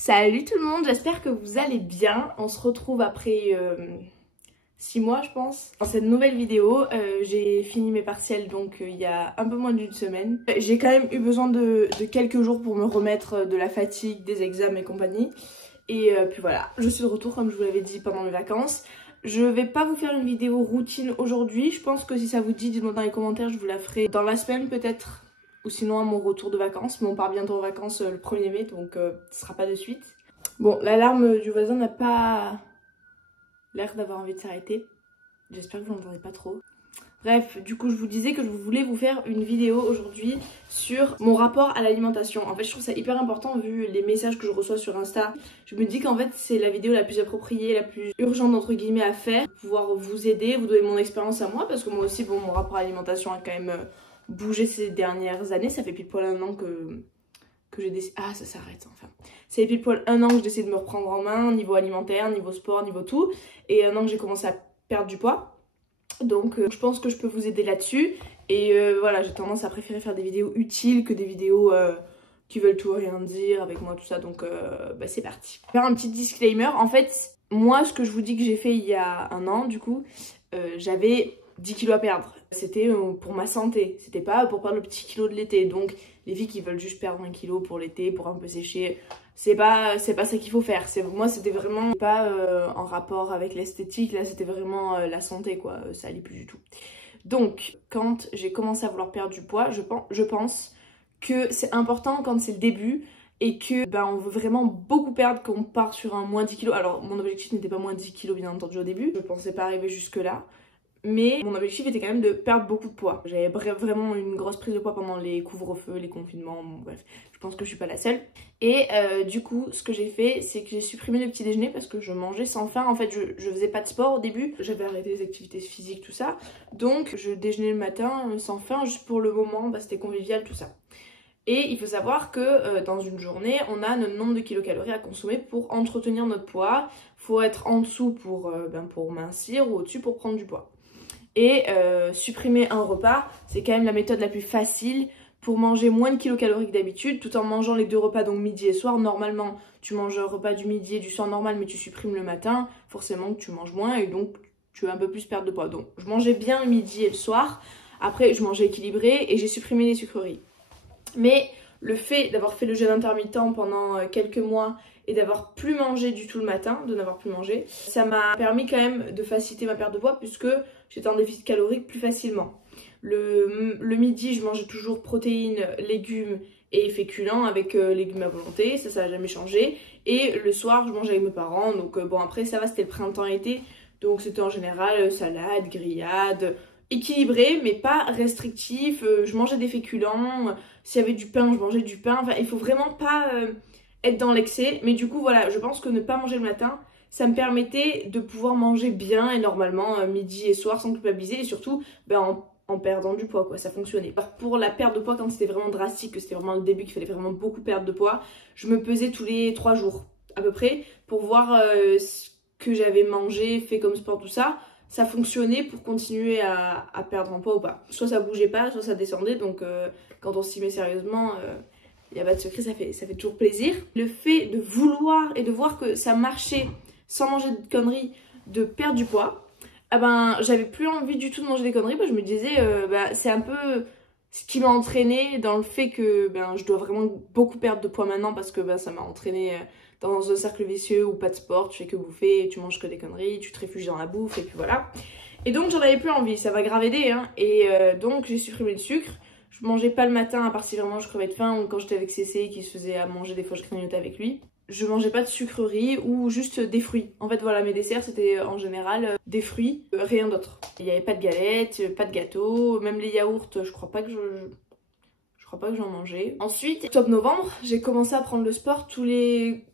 Salut tout le monde, j'espère que vous allez bien. On se retrouve après 6 mois je pense. Dans cette nouvelle vidéo, j'ai fini mes partiels donc il y a un peu moins d'une semaine. J'ai quand même eu besoin de quelques jours pour me remettre de la fatigue, des examens et compagnie. Et puis voilà, je suis de retour comme je vous l'avais dit pendant mes vacances. Je vais pas vous faire une vidéo routine aujourd'hui. Je pense que si ça vous dit, dites-moi dans les commentaires, je vous la ferai dans la semaine peut-être. Ou sinon à mon retour de vacances, mais on part bientôt en vacances le 1er mai, donc ce sera pas de suite. Bon, l'alarme du voisin n'a pas l'air d'avoir envie de s'arrêter. J'espère que vous n'entendez pas trop. Bref, du coup je vous disais que je voulais vous faire une vidéo aujourd'hui sur mon rapport à l'alimentation. En fait je trouve ça hyper important vu les messages que je reçois sur Insta. Je me dis qu'en fait c'est la vidéo la plus appropriée, la plus urgente entre guillemets à faire. Pour pouvoir vous aider, vous donner mon expérience à moi, parce que moi aussi bon, mon rapport à l'alimentation a quand même bougé ces dernières années. Ça fait pile poil un an que j'ai décidé... Ah ça s'arrête enfin. Ça fait pile poil un an que j'ai décidé de me reprendre en main, niveau alimentaire, niveau sport, niveau tout. Et un an que j'ai commencé à perdre du poids. Donc je pense que je peux vous aider là-dessus. Et voilà, j'ai tendance à préférer faire des vidéos utiles que des vidéos qui veulent tout rien dire avec moi, tout ça. Donc bah, c'est parti. Faire un petit disclaimer. En fait, moi, ce que je vous dis que j'ai fait il y a un an, du coup, j'avais 10 kilos à perdre. C'était pour ma santé. C'était pas pour perdre le petit kilo de l'été. Donc les filles qui veulent juste perdre 1 kilo pour l'été, pour un peu sécher... C'est pas ça qu'il faut faire. Moi c'était vraiment pas en rapport avec l'esthétique, là c'était vraiment la santé quoi, ça allait plus du tout. Donc quand j'ai commencé à vouloir perdre du poids, je pense que c'est important quand c'est le début et que on veut vraiment beaucoup perdre, qu'on part sur un moins 10 kg. Alors mon objectif n'était pas moins 10 kg bien entendu au début, je pensais pas arriver jusque là. Mais mon objectif était quand même de perdre beaucoup de poids. J'avais vraiment une grosse prise de poids pendant les couvre-feux, les confinements, bon, bref, je pense que je suis pas la seule. Et du coup, ce que j'ai fait, c'est que j'ai supprimé le petit déjeuner parce que je mangeais sans faim. En fait, je faisais pas de sport au début, j'avais arrêté les activités physiques, tout ça. Donc, je déjeunais le matin sans faim, juste pour le moment, c'était convivial, tout ça. Et il faut savoir que dans une journée, on a notre nombre de kilocalories à consommer pour entretenir notre poids. Faut être en dessous pour mincir ou au-dessus pour prendre du poids. Et supprimer un repas, c'est quand même la méthode la plus facile pour manger moins de kilocalories que d'habitude, tout en mangeant les 2 repas, donc midi et soir. Normalement, tu manges un repas du midi et du soir normal, mais tu supprimes le matin, forcément que tu manges moins et donc tu vas un peu plus perdre de poids. Donc je mangeais bien le midi et le soir, après je mangeais équilibré et j'ai supprimé les sucreries. Mais le fait d'avoir fait le jeûne intermittent pendant quelques mois et d'avoir plus mangé du tout le matin, de n'avoir plus mangé, ça m'a permis quand même de faciliter ma perte de poids puisque j'étais en déficit calorique plus facilement. Le midi, je mangeais toujours protéines, légumes et féculents avec légumes à volonté, ça n'a jamais changé. Et le soir, je mangeais avec mes parents, donc bon après ça va, c'était le printemps-été, donc c'était en général salade, grillade, équilibré mais pas restrictif. Je mangeais des féculents, s'il y avait du pain, je mangeais du pain, enfin il faut vraiment pas être dans l'excès. Mais du coup voilà, je pense que ne pas manger le matin, ça me permettait de pouvoir manger bien et normalement midi et soir sans culpabiliser et surtout en perdant du poids quoi, ça fonctionnait. Alors, pour la perte de poids quand c'était vraiment drastique, que c'était vraiment le début qu'il fallait vraiment beaucoup perdre de poids, je me pesais tous les 3 jours à peu près pour voir ce que j'avais mangé, fait comme sport, tout ça. Ça fonctionnait pour continuer à perdre en poids ou pas. Soit ça bougeait pas, soit ça descendait, donc quand on s'y met sérieusement, il n'y a pas de secret, ça fait toujours plaisir. Le fait de vouloir et de voir que ça marchait sans manger de conneries, de perdre du poids, j'avais plus envie du tout de manger des conneries. Je me disais, c'est un peu ce qui m'a entraîné dans le fait que je dois vraiment beaucoup perdre de poids maintenant parce que ça m'a entraîné dans un cercle vicieux où pas de sport, tu fais que bouffer, tu manges que des conneries, tu te réfugies dans la bouffe et puis voilà. Et donc j'en avais plus envie, ça va grave aider hein. Et donc j'ai supprimé le sucre. Je mangeais pas le matin à part si vraiment je crevais de faim ou quand j'étais avec CC qui se faisait à manger, des fois je grignotais avec lui. Je mangeais pas de sucreries ou juste des fruits. En fait voilà, mes desserts c'était en général des fruits, rien d'autre. Il n'y avait pas de galettes, pas de gâteaux, même les yaourts, je crois pas que j'en mangeais. Ensuite, octobre-novembre, j'ai commencé à prendre le sport tous les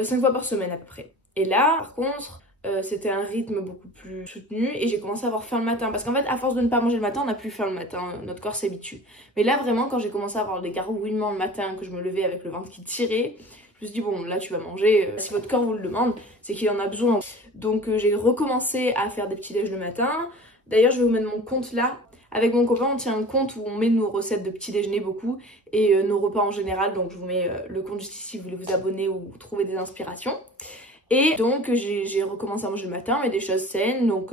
5 fois par semaine à peu près. Et là, par contre, c'était un rythme beaucoup plus soutenu et j'ai commencé à avoir faim le matin. Parce qu'en fait, à force de ne pas manger le matin, on n'a plus faim le matin, notre corps s'habitue. Mais là, vraiment, quand j'ai commencé à avoir des gargouillements le matin, que je me levais avec le ventre qui tirait, je me suis dit, bon, là, tu vas manger. Si votre corps vous le demande, c'est qu'il en a besoin. Donc, j'ai recommencé à faire des petits déj le matin. D'ailleurs, je vais vous mettre mon compte là. Avec mon copain on tient un compte où on met nos recettes de petit déjeuner beaucoup et nos repas en général, donc je vous mets le compte juste ici si vous voulez vous abonner ou trouver des inspirations. Et donc j'ai recommencé à manger le matin mais des choses saines, donc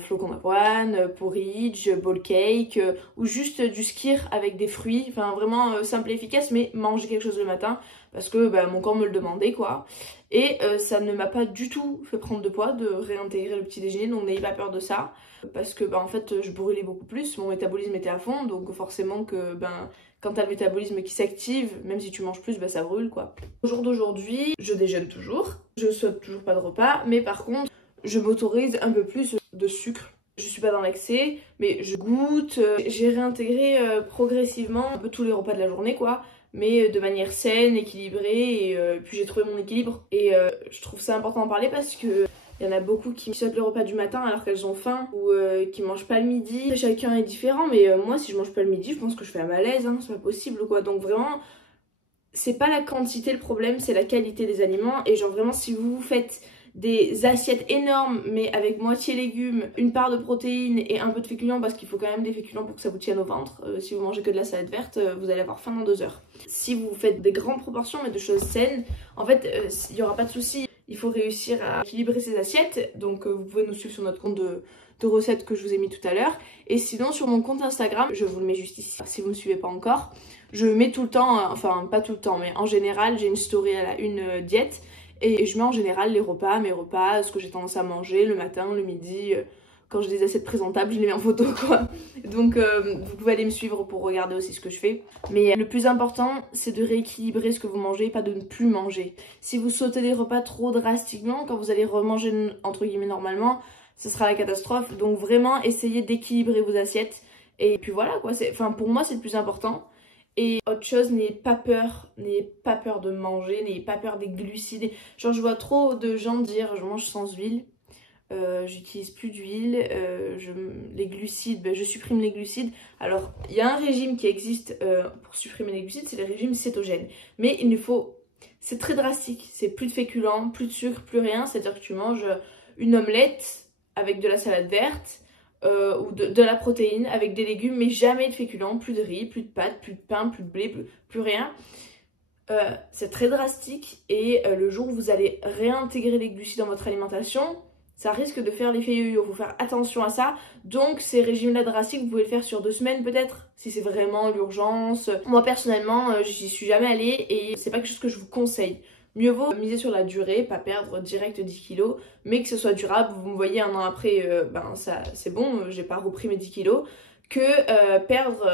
flocons d'avoine, porridge, bowl cake ou juste du skyr avec des fruits, enfin vraiment simple et efficace, mais manger quelque chose le matin parce que mon corps me le demandait quoi. Et ça ne m'a pas du tout fait prendre de poids de réintégrer le petit déjeuner, donc n'ayez pas peur de ça parce que en fait je brûlais beaucoup plus, mon métabolisme était à fond, donc forcément que quand t'as le métabolisme qui s'active, même si tu manges plus, ça brûle quoi. Au jour d'aujourd'hui, je déjeune toujours, je saute toujours pas de repas, mais par contre je m'autorise un peu plus de sucre. Je suis pas dans l'excès, mais je goûte. J'ai réintégré progressivement un peu tous les repas de la journée quoi, mais de manière saine, équilibrée, et puis j'ai trouvé mon équilibre. Et je trouve ça important d'en parler parce que il y en a beaucoup qui sautent le repas du matin alors qu'elles ont faim ou qui mangent pas le midi. Chacun est différent, mais moi si je mange pas le midi, je pense que je fais un malaise, hein, c'est pas possible quoi. Donc vraiment, c'est pas la quantité le problème, c'est la qualité des aliments. Et genre vraiment si vous vous faites des assiettes énormes mais avec moitié légumes, une part de protéines et un peu de féculents parce qu'il faut quand même des féculents pour que ça vous tienne au ventre. Si vous mangez que de la salade verte, vous allez avoir faim dans 2 heures. Si vous faites des grandes proportions mais de choses saines, en fait il n'y aura pas de souci. Il faut réussir à équilibrer ses assiettes, donc vous pouvez nous suivre sur notre compte de recettes que je vous ai mis tout à l'heure. Et sinon sur mon compte Instagram, je vous le mets juste ici si vous ne me suivez pas encore, je mets tout le temps, enfin pas tout le temps mais en général j'ai une story à la une diète. Et je mets en général les repas, mes repas, ce que j'ai tendance à manger le matin, le midi. Quand j'ai des assiettes présentables, je les mets en photo quoi. Donc vous pouvez aller me suivre pour regarder aussi ce que je fais. Mais le plus important, c'est de rééquilibrer ce que vous mangez, pas de ne plus manger. Si vous sautez des repas trop drastiquement, quand vous allez remanger entre guillemets normalement, ce sera la catastrophe. Donc vraiment, essayez d'équilibrer vos assiettes. Et puis voilà quoi, enfin pour moi c'est le plus important. Et autre chose, n'ayez pas peur de manger, n'ayez pas peur des glucides. Genre je vois trop de gens dire je mange sans huile, j'utilise plus d'huile, les glucides, je supprime les glucides. Alors il y a un régime qui existe pour supprimer les glucides, c'est le régime cétogène. Mais il ne faut, c'est très drastique, c'est plus de féculents, plus de sucre, plus rien. C'est-à-dire que tu manges une omelette avec de la salade verte, ou de la protéine avec des légumes mais jamais de féculents, plus de riz, plus de pâtes, plus de pain, plus de blé, plus rien. C'est très drastique et le jour où vous allez réintégrer les glucides dans votre alimentation, ça risque de faire l'effet yo-yo, il faut faire attention à ça. Donc ces régimes-là drastiques, vous pouvez le faire sur 2 semaines peut-être, si c'est vraiment l'urgence. Moi personnellement, j'y suis jamais allée et c'est pas quelque chose que je vous conseille. Mieux vaut miser sur la durée, pas perdre direct 10 kilos, mais que ce soit durable. Vous me voyez un an après, ça c'est bon, j'ai pas repris mes 10 kilos, que perdre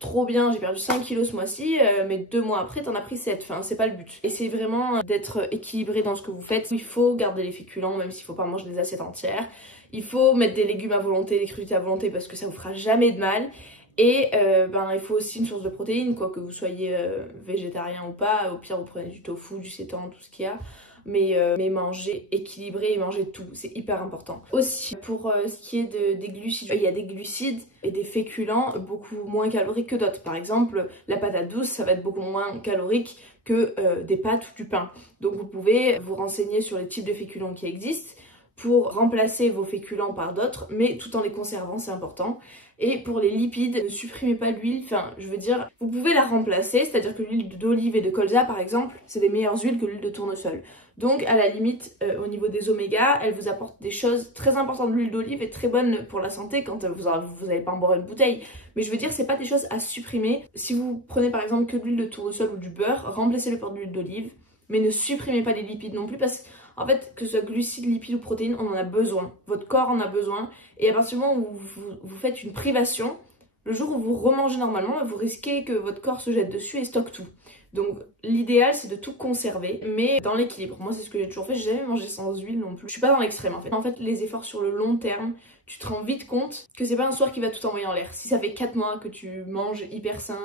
trop bien, j'ai perdu 5 kilos ce mois-ci, mais 2 mois après t'en as pris 7, enfin c'est pas le but. Essayez vraiment d'être équilibré dans ce que vous faites. Il faut garder les féculents, même s'il faut pas manger des assiettes entières. Il faut mettre des légumes à volonté, des crudités à volonté parce que ça vous fera jamais de mal. Et il faut aussi une source de protéines, quoi que vous soyez végétarien ou pas. Au pire vous prenez du tofu, du seitan, tout ce qu'il y a. Mais mangez équilibré et mangez tout, c'est hyper important. Aussi pour ce qui est des glucides, il y a des glucides et des féculents beaucoup moins caloriques que d'autres. Par exemple la patate douce, ça va être beaucoup moins calorique que des pâtes ou du pain. Donc vous pouvez vous renseigner sur les types de féculents qui existent pour remplacer vos féculents par d'autres, mais tout en les conservant, c'est important. Et pour les lipides, ne supprimez pas l'huile, enfin je veux dire, vous pouvez la remplacer, c'est-à-dire que l'huile d'olive et de colza par exemple, c'est des meilleures huiles que l'huile de tournesol. Donc à la limite, au niveau des oméga, elle vous apporte des choses très importantes. L'huile d'olive est très bonne pour la santé quand vous n'allez pas en boire une bouteille. Mais je veux dire, c'est pas des choses à supprimer. Si vous prenez par exemple que de l'huile de tournesol ou du beurre, remplacez-le par de l'huile d'olive. Mais ne supprimez pas les lipides non plus parce qu'en fait, que ce soit glucides, lipides ou protéines, on en a besoin. Votre corps en a besoin. Et à partir du moment où vous faites une privation, le jour où vous remangez normalement, vous risquez que votre corps se jette dessus et stocke tout. Donc l'idéal c'est de tout conserver, mais dans l'équilibre. Moi c'est ce que j'ai toujours fait, j'ai jamais mangé sans huile non plus. Je suis pas dans l'extrême en fait. En fait les efforts sur le long terme, tu te rends vite compte que c'est pas un soir qui va tout envoyer en l'air. Si ça fait 4 mois que tu manges hyper sain,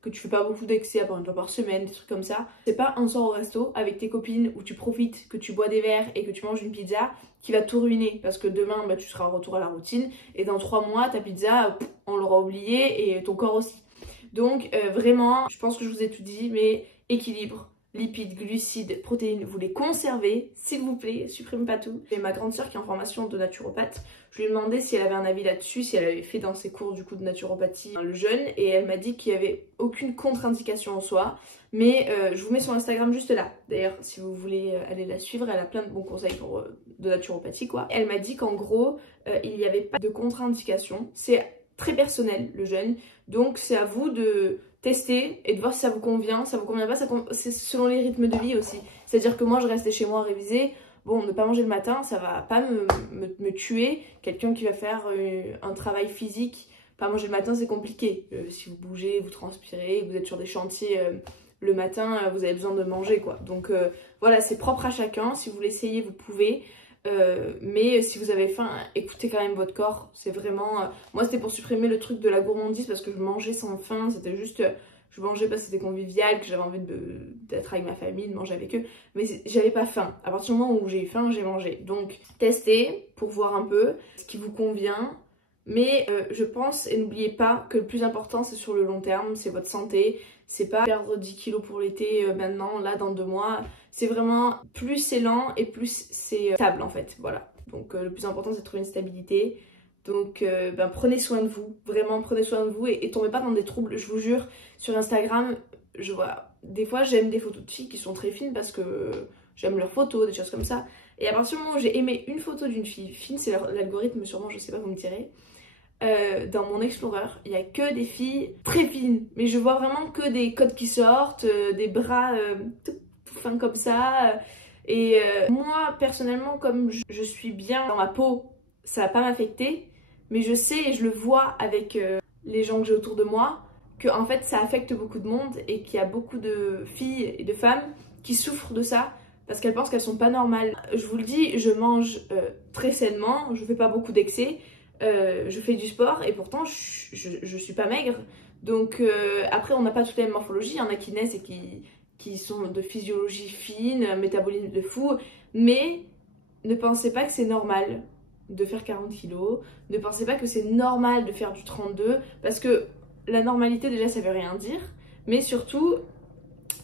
que tu fais pas beaucoup d'excès à part une fois par semaine, des trucs comme ça, c'est pas un soir au resto avec tes copines où tu profites, que tu bois des verres et que tu manges une pizza qui va tout ruiner parce que demain tu seras en retour à la routine et dans 3 mois ta pizza on l'aura oubliée et ton corps aussi. Donc vraiment, je pense que je vous ai tout dit, mais équilibre, lipides, glucides, protéines, vous les conservez, s'il vous plaît, supprimez pas tout. J'ai ma grande sœur qui est en formation de naturopathe, je lui ai demandé si elle avait un avis là-dessus, si elle avait fait dans ses cours du coup de naturopathie le jeûne, et elle m'a dit qu'il n'y avait aucune contre-indication en soi, mais je vous mets son Instagram juste là. D'ailleurs, si vous voulez aller la suivre, elle a plein de bons conseils pour, de naturopathie quoi. Elle m'a dit qu'en gros, il n'y avait pas de contre-indication, c'est très personnel le jeûne, donc c'est à vous de tester et de voir si ça vous convient pas, c'est selon les rythmes de vie aussi. C'est-à-dire que moi je restais chez moi à réviser, bon ne pas manger le matin ça va pas me tuer, quelqu'un qui va faire un travail physique, pas manger le matin c'est compliqué, si vous bougez, vous transpirez, vous êtes sur des chantiers le matin, vous avez besoin de manger quoi. Donc voilà, c'est propre à chacun, si vous l'essayez vous pouvez. Mais si vous avez faim, écoutez quand même votre corps, c'est vraiment... moi c'était pour supprimer le truc de la gourmandise parce que je mangeais sans faim, c'était juste... je mangeais parce que c'était convivial, que j'avais envie d'être avec ma famille, de manger avec eux, mais j'avais pas faim. À partir du moment où j'ai eu faim, j'ai mangé. Donc testez pour voir un peu ce qui vous convient, mais je pense, et n'oubliez pas que le plus important c'est sur le long terme, c'est votre santé, c'est pas perdre 10 kilos pour l'été maintenant, là dans 2 mois... C'est vraiment, plus c'est lent et plus c'est stable en fait, voilà. Donc le plus important c'est de trouver une stabilité. Donc prenez soin de vous, vraiment prenez soin de vous et tombez pas dans des troubles. Je vous jure, sur Instagram, je vois, des fois j'aime des photos de filles qui sont très fines parce que j'aime leurs photos, des choses comme ça. Et à partir du moment où j'ai aimé une photo d'une fille fine, c'est l'algorithme sûrement, je sais pas, vous me direz. Dans mon Explorer, il n'y a que des filles très fines. Mais je vois vraiment que des côtes qui sortent, des bras tout fin comme ça. Et moi, personnellement, comme je suis bien dans ma peau, ça va pas m'affecter. Mais je sais et je le vois avec les gens que j'ai autour de moi, que en fait ça affecte beaucoup de monde et qu'il y a beaucoup de filles et de femmes qui souffrent de ça parce qu'elles pensent qu'elles sont pas normales. Je vous le dis, je mange très sainement, je fais pas beaucoup d'excès. Je fais du sport et pourtant je suis pas maigre. Donc après on n'a pas toute la même morphologie, il y en a qui naissent et qui sont de physiologie fine, un métabolisme de fou, mais ne pensez pas que c'est normal de faire 40 kilos, ne pensez pas que c'est normal de faire du 32, parce que la normalité déjà ça veut rien dire, mais surtout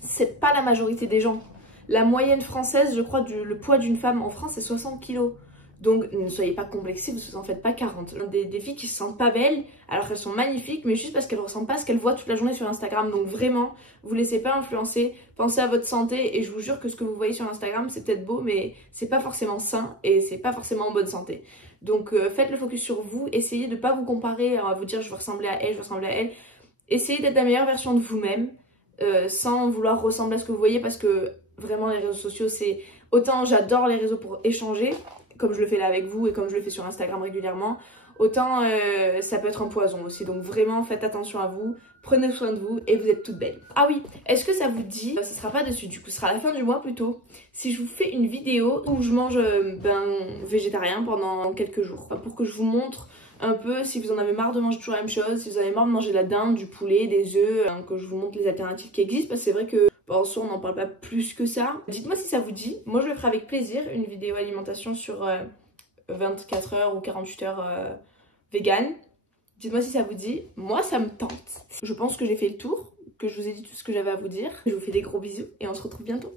c'est pas la majorité des gens. La moyenne française, je crois, le poids d'une femme en France c'est 60 kilos. Donc ne soyez pas complexés, vous en faites pas 40. Des filles qui se sentent pas belles alors qu'elles sont magnifiques, mais juste parce qu'elles ressentent pas ce qu'elles voient toute la journée sur Instagram. Donc vraiment, vous laissez pas influencer, pensez à votre santé et je vous jure que ce que vous voyez sur Instagram c'est peut-être beau mais c'est pas forcément sain et c'est pas forcément en bonne santé. Donc faites le focus sur vous, essayez de pas vous comparer à vous dire je veux ressembler à elle, je veux ressembler à elle. Essayez d'être la meilleure version de vous-même sans vouloir ressembler à ce que vous voyez parce que vraiment les réseaux sociaux c'est... Autant j'adore les réseaux pour échanger, comme je le fais là avec vous et comme je le fais sur Instagram régulièrement, autant ça peut être un poison aussi. Donc vraiment faites attention à vous, prenez soin de vous et vous êtes toutes belles. Ah oui, est-ce que ça vous dit, ce sera pas dessus du coup, ce sera à la fin du mois plutôt, si je vous fais une vidéo où je mange végétarien pendant quelques jours, pour que je vous montre un peu si vous en avez marre de manger toujours la même chose, si vous en avez marre de manger de la dinde, du poulet, des œufs, que je vous montre les alternatives qui existent parce que c'est vrai que en soi, on n'en parle pas plus que ça. Dites-moi si ça vous dit. Moi, je le ferai avec plaisir. Une vidéo alimentation sur 24 heures ou 48 heures vegan. Dites-moi si ça vous dit. Moi, ça me tente. Je pense que j'ai fait le tour, que je vous ai dit tout ce que j'avais à vous dire. Je vous fais des gros bisous et on se retrouve bientôt.